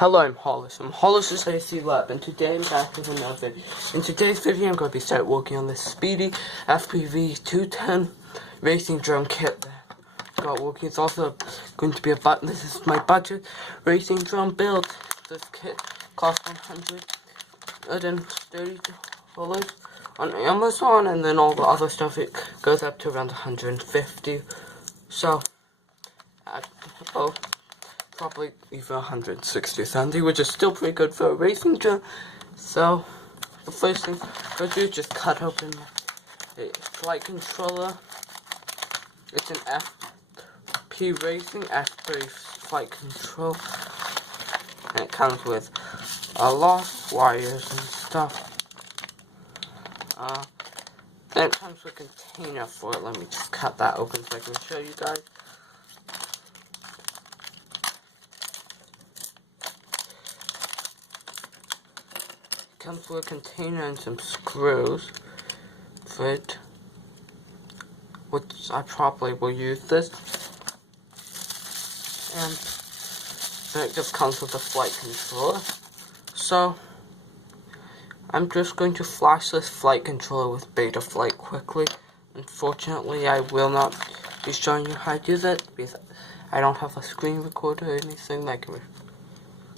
Hello, I'm Hollis from Hollis' AC Lab, and today I'm back with another video. In today's video, I'm going to be working on this Speedy FPV 210 racing drone kit that got working. It's also going to be this is my budget racing drone build. This kit costs $130 on Amazon, and then all the other stuff, it goes up to around $150. So, probably even 160 or something, which is still pretty good for a racing drone. So, the first thing I do is just cut open a flight controller. It's an FP Racing F3 flight control, and it comes with a lot of wires and stuff. Then it comes with a container for it. Let me just cut that open so I can show you guys. Comes with a container and some screws for it, which I probably will use this, and then it just comes with a flight controller. So I'm just going to flash this flight controller with Betaflight quickly. Unfortunately, I will not be showing you how to do that because I don't have a screen recorder or anything that can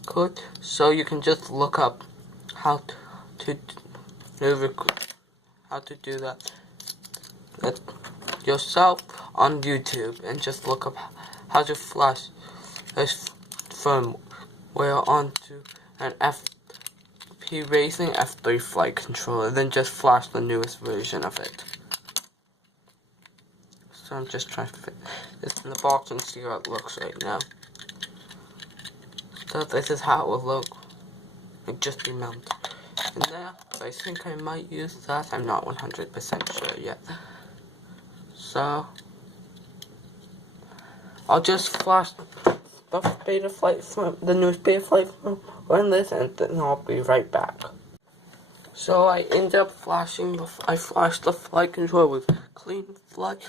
record, so you can just look up how to do that yourself on YouTube, and just look up how to flash this firmware onto an FP Racing F3 flight controller, then just flash the newest version of it. So I'm just trying to fit this in the box and see how it looks right now. So this is how it will look. It'd just be mounted in there. So I think I might use that. I'm not 100% sure yet. So I'll just flash the newest Betaflight on this, and then I'll be right back. So I end up flashing I flashed the flight controller with Clean Flight.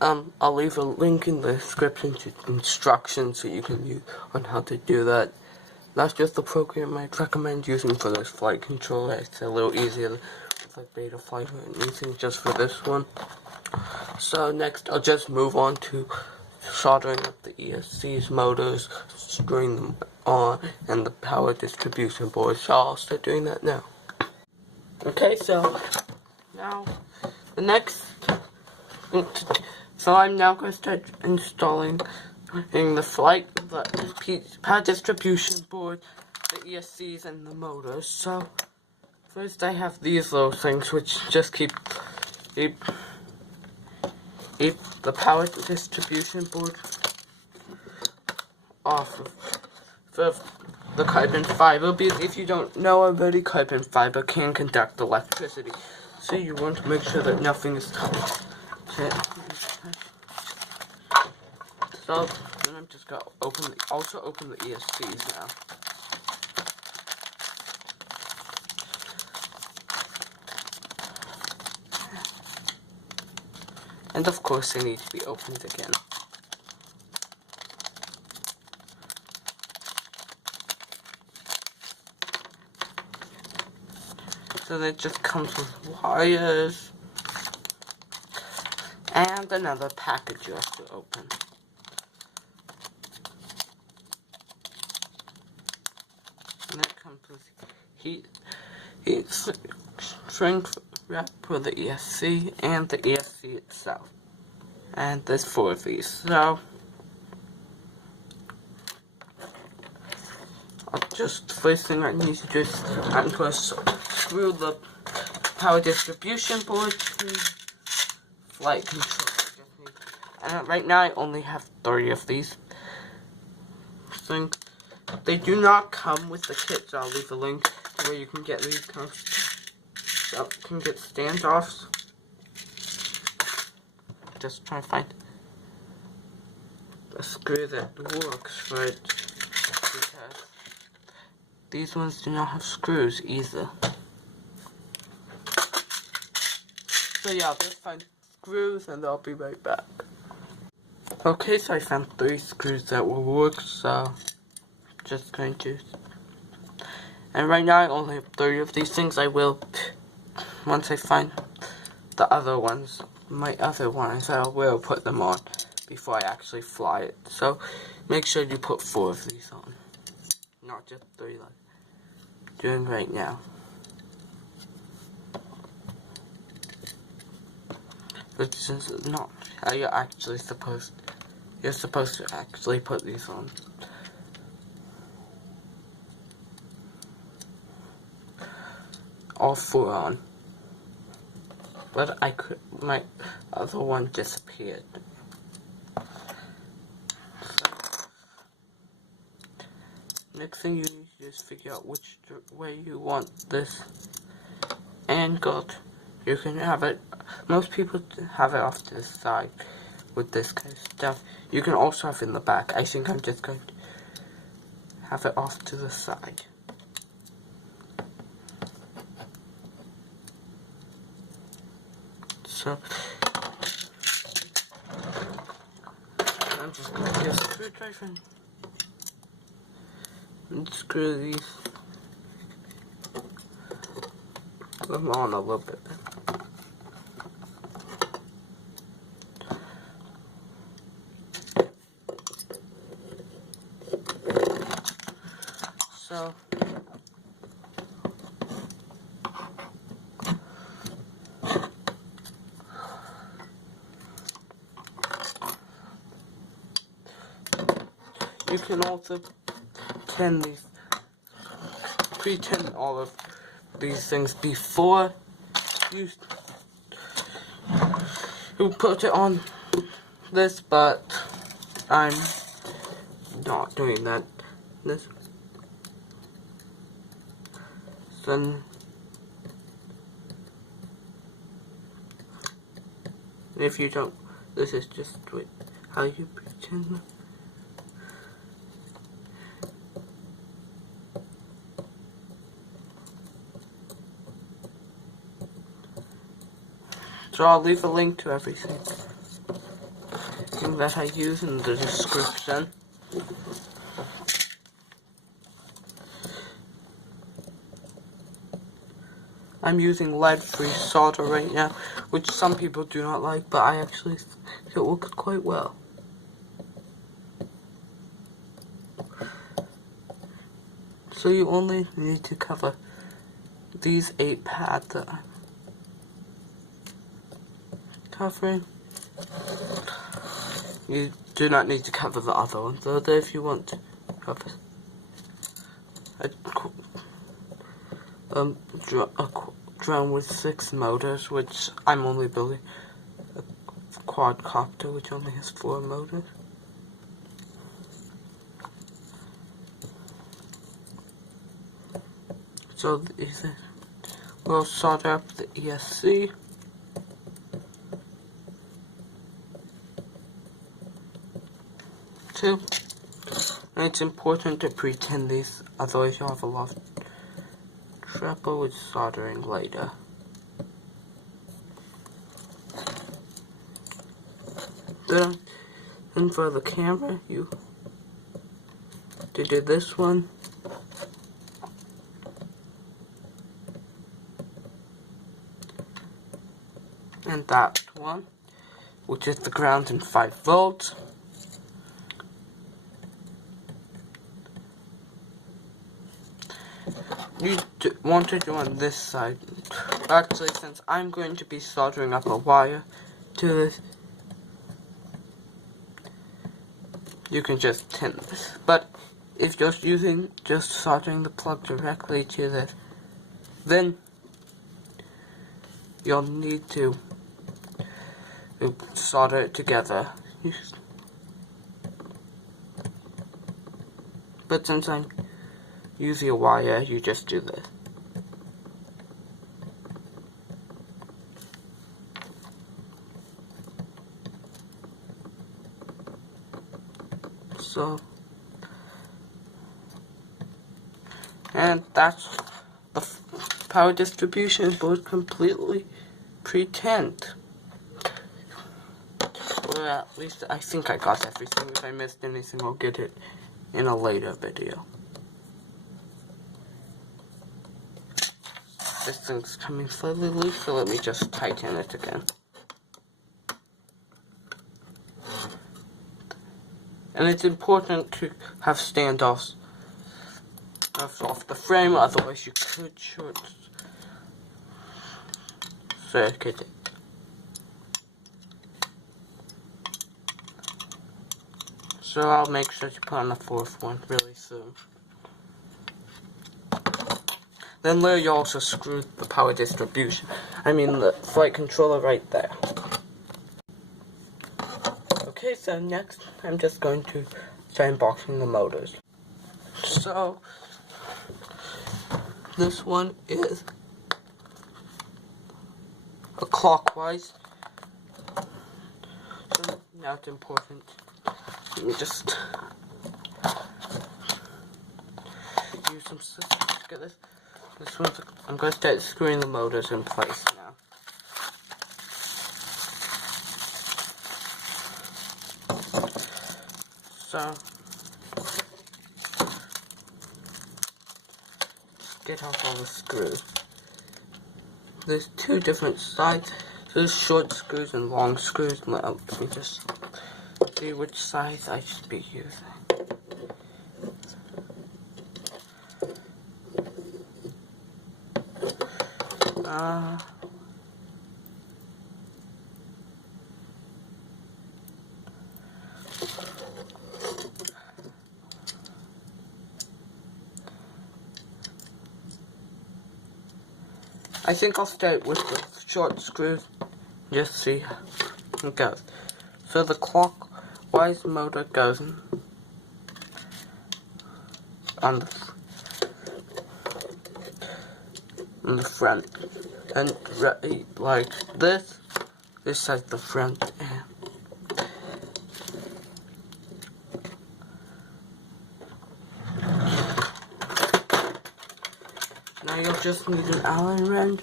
I'll leave a link in the description to instructions so you can use on how to do that. That's just the program I'd recommend using for this flight controller. It's a little easier with like Betaflight or anything just for this one. So next I'll just move on to soldering up the ESC's motors, screwing them on, and the power distribution board. So I'll start doing that now. Okay, so now the next so I'm now going to start installing the power distribution board, the ESCs, and the motors. So first I have these little things which just keep the power distribution board off of the carbon fiber, because if you don't know already, carbon fiber can conduct electricity, so you want to make sure that nothing is touched. So then I'm just gonna also open the ESCs now. And of course they need to be opened again. So that just comes with wires and another package you have to open. And that comes with heat shrink wrap for the ESC and the ESC itself. And there's 4 of these. So first thing I need to do is I'm going to screw the power distribution board to flight controller. And right now I only have 30 of these things. They do not come with the kit, so I'll leave a link where you can get these so you can get standoffs. Just try to find a screw that works for it, because these ones do not have screws either. So yeah, I'll just find screws and I'll be right back. Okay, so I found 3 screws that will work, so just going to, and right now I only have 30 of these things. I will, once I find the other ones, my other ones, I will put them on before I actually fly it. So make sure you put 4 of these on, not just 3 like I'm doing right now. But since it's not how you're supposed to actually put these on. All 4 on. But my other one disappeared. So, next thing you need to just figure out which way you want this angled. You can have it, most people have it off to the side with this kind of stuff. You can also have it in the back. I think I'm just going to have it off to the side. So, I'm just going to get a screwdriver and screw these them on a little bit. So, you can also pretend all of these things before you put it on this, but I'm not doing that. Then if you don't, this is just how you pretend. So I'll leave a link to everything that I use in the description. I'm using lead-free solder right now, which some people do not like, but I actually think it works quite well. So you only need to cover these 8 pads that I'm covering. You do not need to cover the other ones, though, if you want to cover a drone with 6 motors, which I'm only building a quadcopter, which only has 4 motors. So we'll solder up the ESC. And it's important to pretend these, otherwise you'll have a lot of trouble with soldering later. Then for the camera, you do this one. And that one, which is the ground and 5 volts. You want to do on this side. Actually, since I'm going to be soldering up a wire to this, you can just tin this. But if you're just soldering the plug directly to this, then you'll need to solder it together. But since I'm using a wire, you just do this. So, and that's the power distribution board completely pretend. Or at least I think I got everything. If I missed anything, I'll get it in a later video. This thing's coming slightly loose, so let me just tighten it again. And it's important to have standoffs off the frame, otherwise you could short circuit it. So I'll make sure to put on the fourth one really soon. Then there you also screw the power distribution. I mean the flight controller right there. Okay, so next I'm just going to start unboxing the motors. So this one is a clockwise. So now it's important. Let me just use some scissors to get this. This one's, I'm going to start screwing the motors in place now. So, get off all the screws. There's two different sides. So there's short screws and long screws. Let me just see which size I should be using. I think I'll start with the short screws, just see how it goes. So the clockwise motor goes on the front, and like this is the front end. Now you'll just need an Allen wrench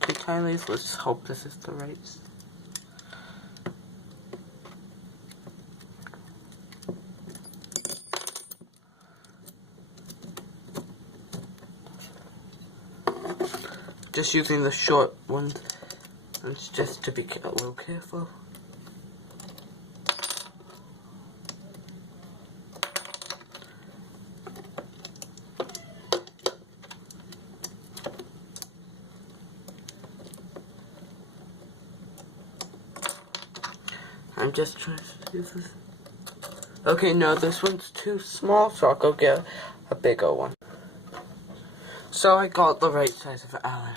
to tighten these. Let's hope this is the right. Just using the short one, it's just to be a little careful. I'm just trying to use this. Okay, no, this one's too small, so I'll go get a bigger one. So I got the right size of Allen.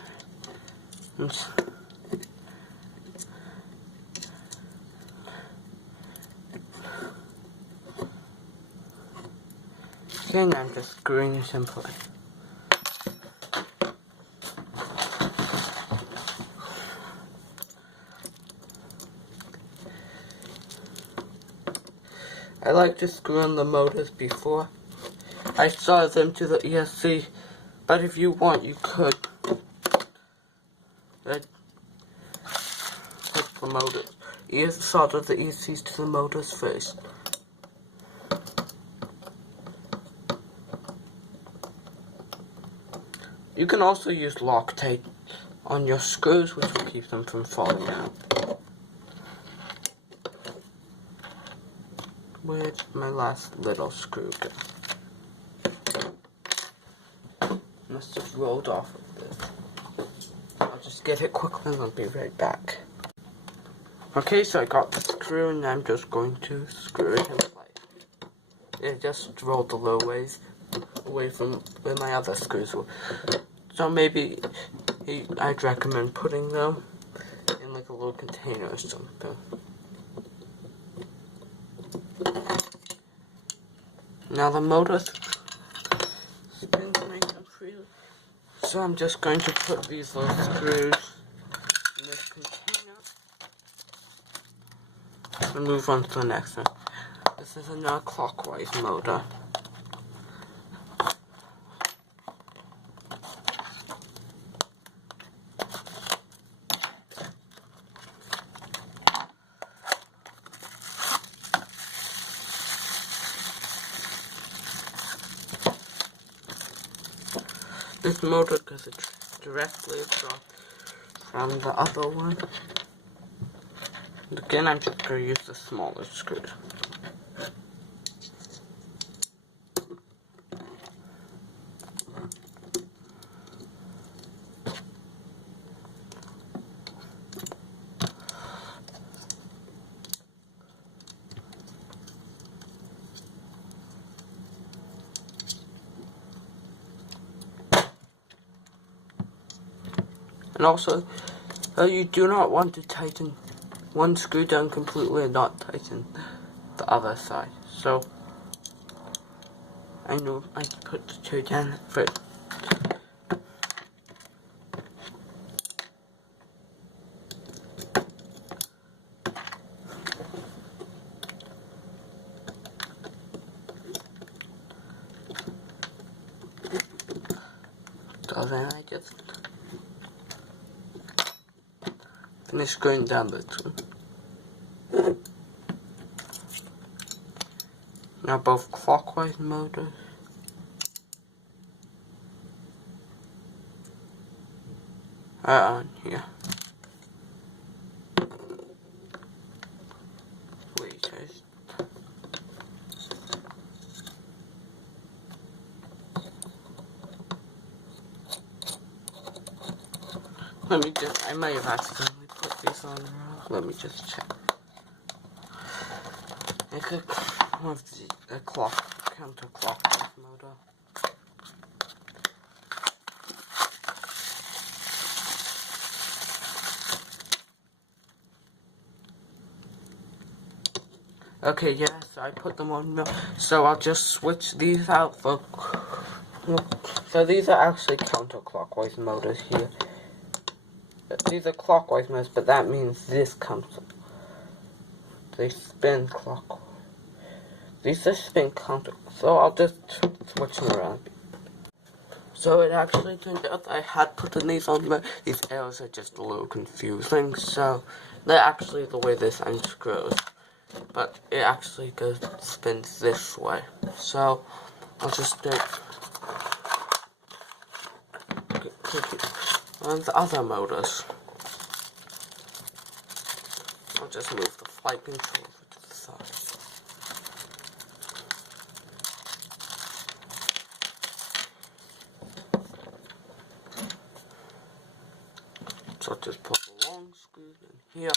Okay, now I'm just screwing it in place. I like to screw in the motors before I solder them to the ESC, but if you want, you could put the motors, solder the ESCs to the motors first. You can also use Loctite on your screws, which will keep them from falling out. Where'd my last little screw go? Must have rolled off of this. I'll just get it quickly and I'll be right back. Okay, so I got the screw and I'm just going to screw it in place. It just rolled a little ways away from where my other screws were. So maybe I'd recommend putting them in like a little container or something. Now the motor spins nice and freely. So I'm just going to put these little screws in this container and move on to the next one. This is another clockwise motor. this motor because it's directly across from the other one. And again, I'm just going to use the smaller screws. And also, you do not want to tighten one screw down completely and not tighten the other side. So, I know I can put the two down first. So then I just finish screwing down the two. Now both clockwise motors. Are on here. Tweezers. Let me just, I might have accidentally put these on wrong. Let me just check. I could have the counterclockwise motor. Okay, yeah, so I put them on, so I'll just switch these out for, so these are actually counterclockwise motors here. These are clockwise motors, but that means this comes, they spin clockwise. These are spin counter, so I'll just switch them around. So it actually turned out I had put these on, but these arrows are just a little confusing, so they're actually the way this unscrews. But it actually spins this way. So I'll just do on the other motors. I'll just move the flight control over to the side. So I'll just put the long screws in here.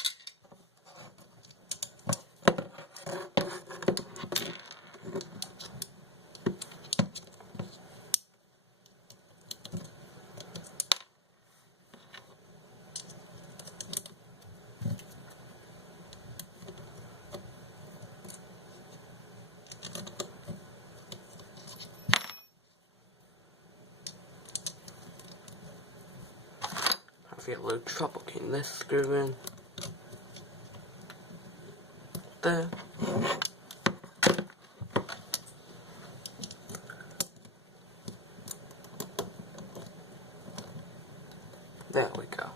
I feel a little trouble getting this screw in. There. There we go.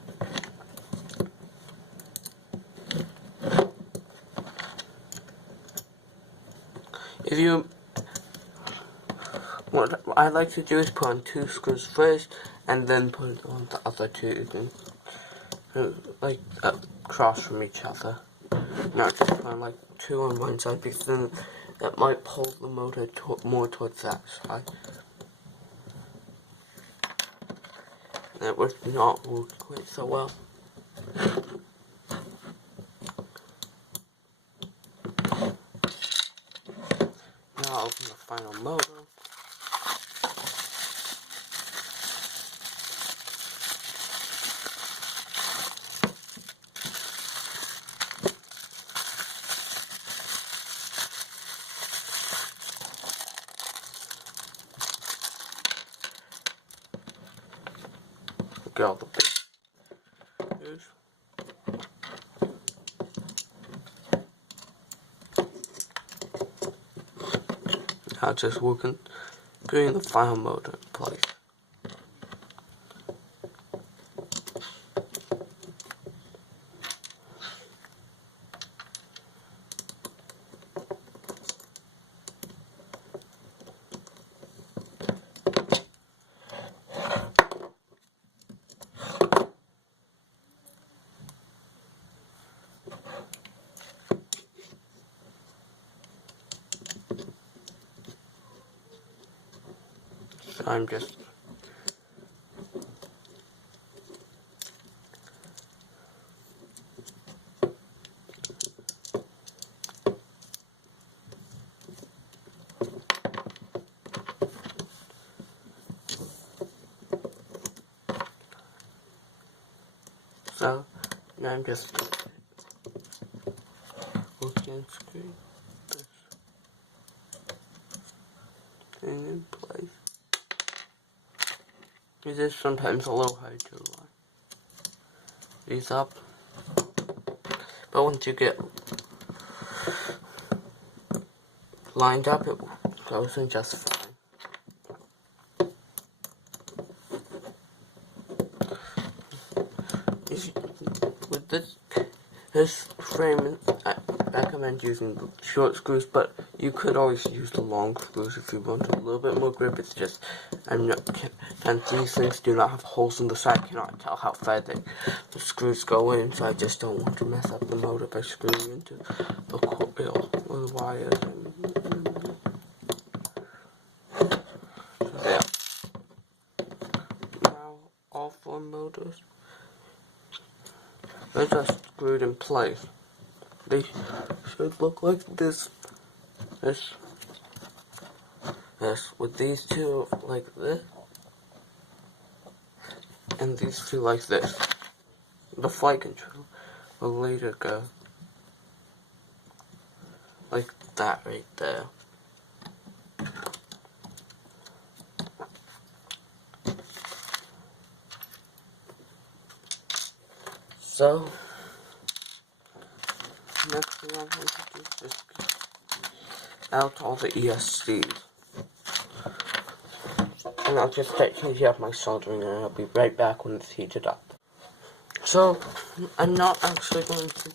If you, what I like to do is put on 2 screws first, and then put on the other 2, like across from each other. Not just put on like 2 on one side, because then that might pull the motor more towards that side. That would not work quite so well. Now I'll open the final motor. Get all the big. Now just working, putting the final motor in place. I'm just so now I'm just looking screen this thing in place. It is sometimes a little hard to line these up, but once you get lined up, it goes in just fine. With this frame, I recommend using the short screws, but you could always use the long screws if you want a little bit more grip. It's just, and these things do not have holes in the side. I cannot tell how far the screws go in, so I just don't want to mess up the motor by screwing into the coil or the wires. So there. Now all 4 motors, they're just screwed in place. They should look like this, with these 2 like this, and these 2 like this. The flight control will later go like that right there. So, next thing I'm going to do is just get out all the ESCs. And I'll just start heating up my soldering and I'll be right back when it's heated up. So, I'm not actually going to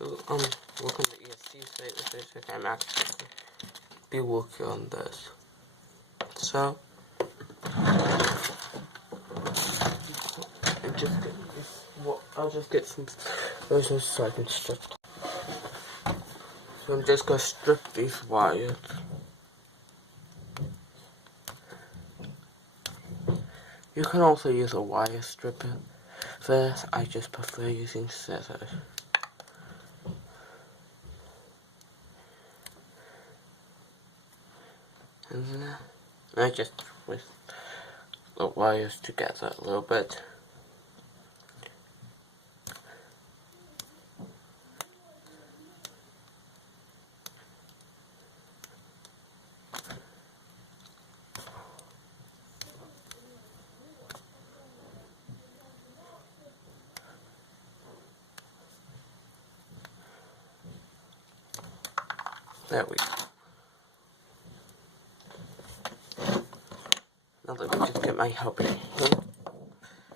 work on the ESCs right this second. I'm actually going to be working on this. So, I'll just get some scissors so I can strip. So I'm just going to strip these wires. You can also use a wire stripper. For this, I just prefer using scissors. And then I just twist the wires together a little bit. There we go. Now let me just get my helping hand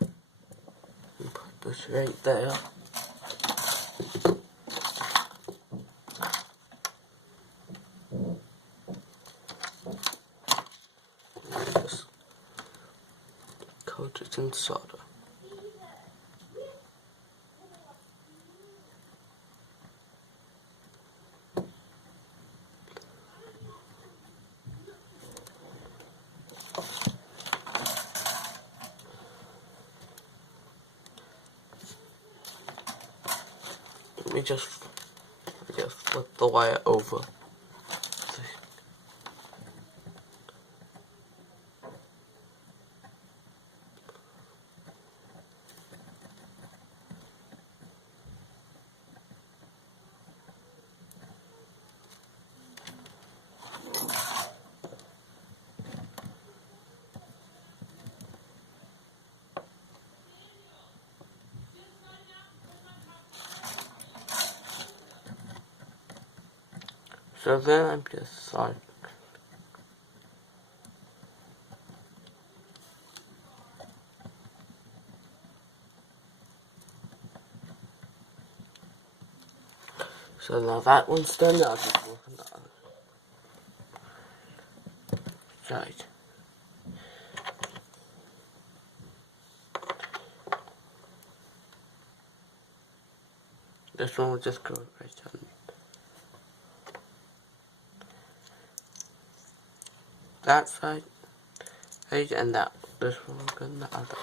and put this right there. And just coat it in solder. Let me just flip the wire over. So then I'm just soldering. So now that one's done, I'll just work on the other side. This one will just go right on that side, Hey, and that this one and the other.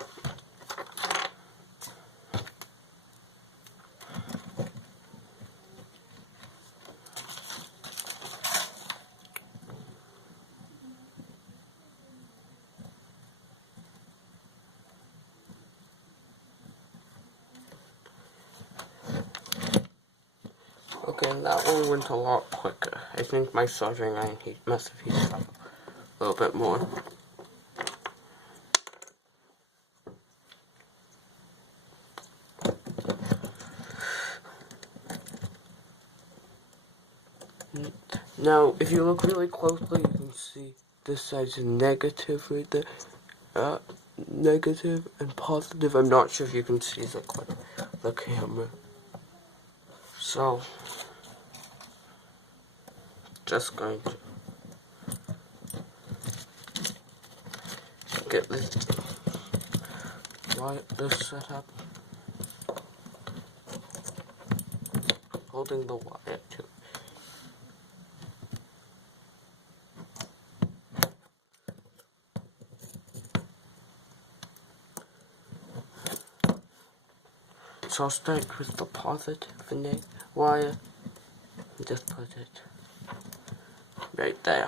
Okay, that one went a lot quicker. I think my soldering iron must have heated up a little bit more. Now, if you look really closely, you can see this side's negative right there. Negative and positive. I'm not sure if you can see the camera. So, just going to get this set up. Holding the wire too. So I'll start with the positive wire and just put it right there.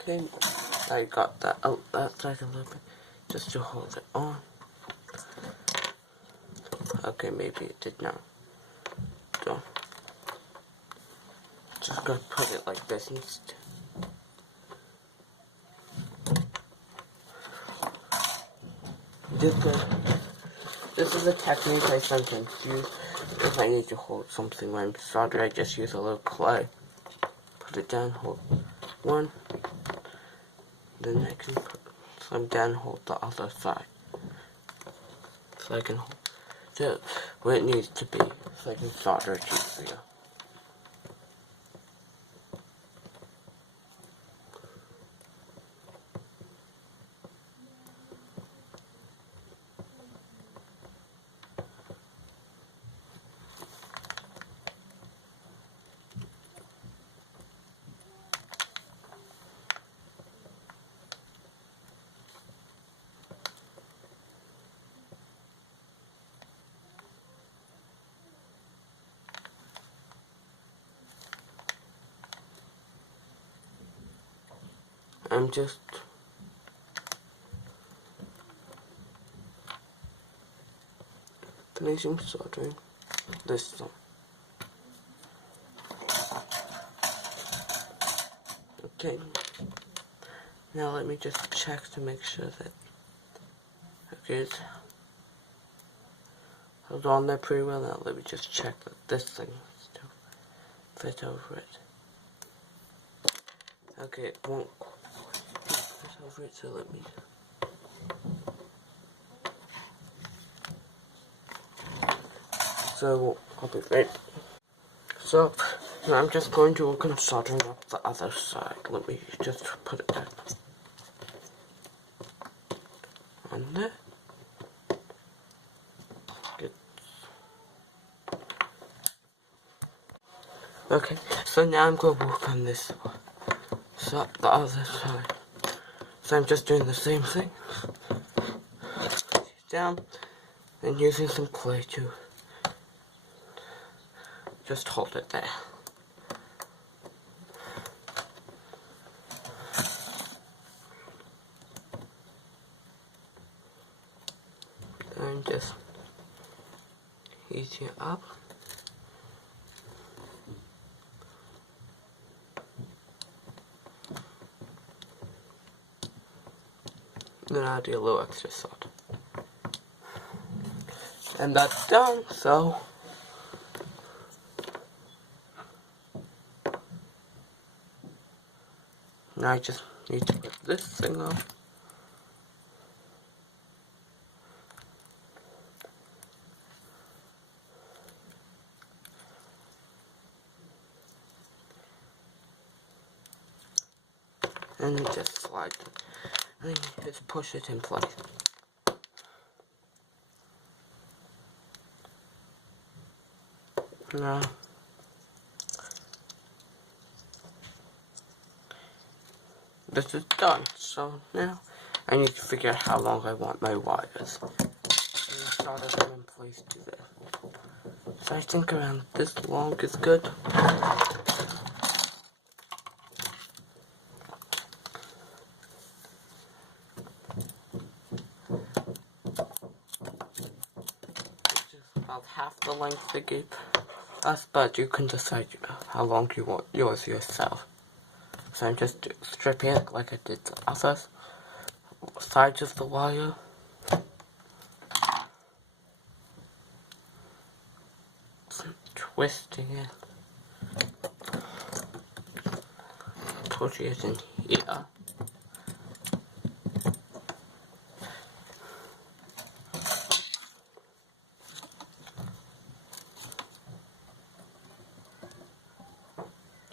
Okay, I got that out that side a little bit just to hold it on. Okay, maybe it did not. So, just gonna put it like this instead. This is a technique I sometimes use if I need to hold something when I'm soldering. I just use a little clay. Put it down, hold one. Then I can put some down, hold the other side. So I can hold it where it needs to be. So I can solder it easier. I'm just finishing soldering this one. Okay, now let me just check to make sure that it's held on there pretty well. Now let me just check that this thing still fit over it. Okay, it won't fit over it, so let me. So I'll be right. So now I'm just going to work on soldering up the other side. Let me just put it down on there. Good. Okay, so now I'm going to work on this so the other side. So I'm just doing the same thing. Down and using some clay to just hold it there. And just heat it up. Then I'll do a little extra salt. And that's done, so now I just need to put this thing up. And just slide and then just push it in place. Now, this is done. So now I need to figure out how long I want my wires. And solder them in place to this. So I think around this long is good. Which is about half the length they gave us, but you can decide how long you want yours yourself. So I'm just stripping it like I did the other sides of the wire. Twisting it. Putting it in here.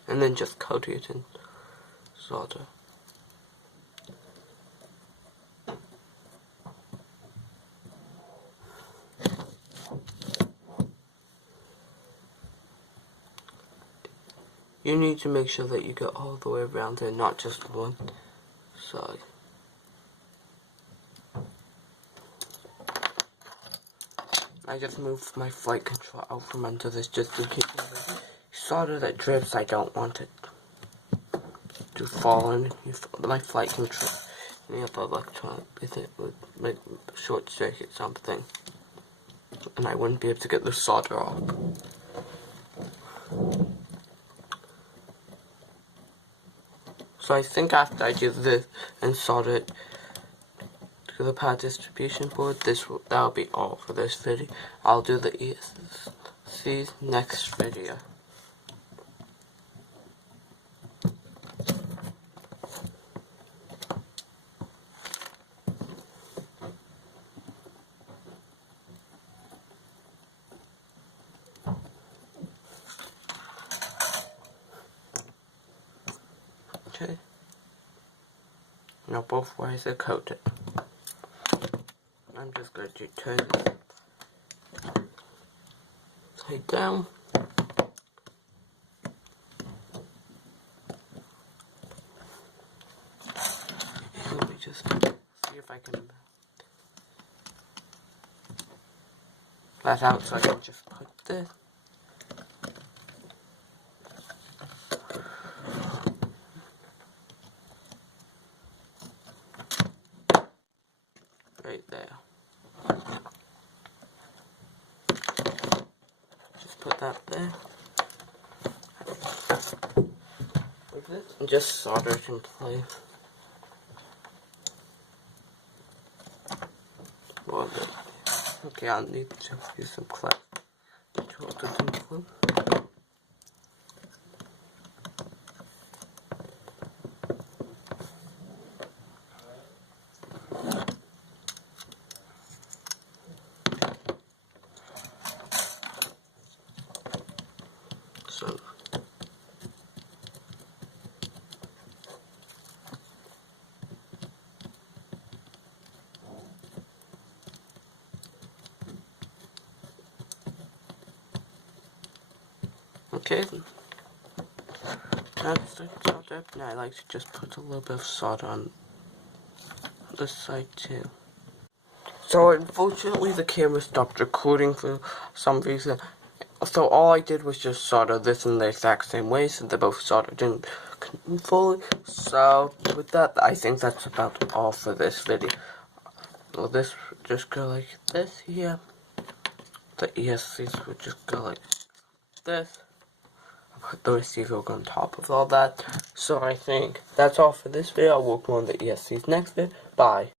And then just coating it in solder. You need to make sure that you get all the way around there, not just one side. I just moved my flight control out from under this just in case solder that drips. I don't want it to fall in my flight control. Any other electronic, if it would make short circuit something, and I wouldn't be able to get the solder off. So I think after I do this and solder it to the power distribution board, that'll be all for this video. I'll do the ESC's next video. Okay. Now both wires are coated. I'm just going to turn this side down. Let me just see if I can that out so I can just put this. Right there. Just put that there. Like this. And just solder it in place. Okay, I'll need to use some clay to hold it in place. So okay, that's the solder. Now I like to just put a little bit of solder on this side too. So unfortunately the camera stopped recording for some reason. So all I did was just solder this in the exact same way, so they're both soldered in fully. So with that, I think that's about all for this video. Well, this would just go like this here. The ESCs would just go like this. I'll put the receiver on top of all that. So I think that's all for this video. I'll work on the ESCs next video. Bye.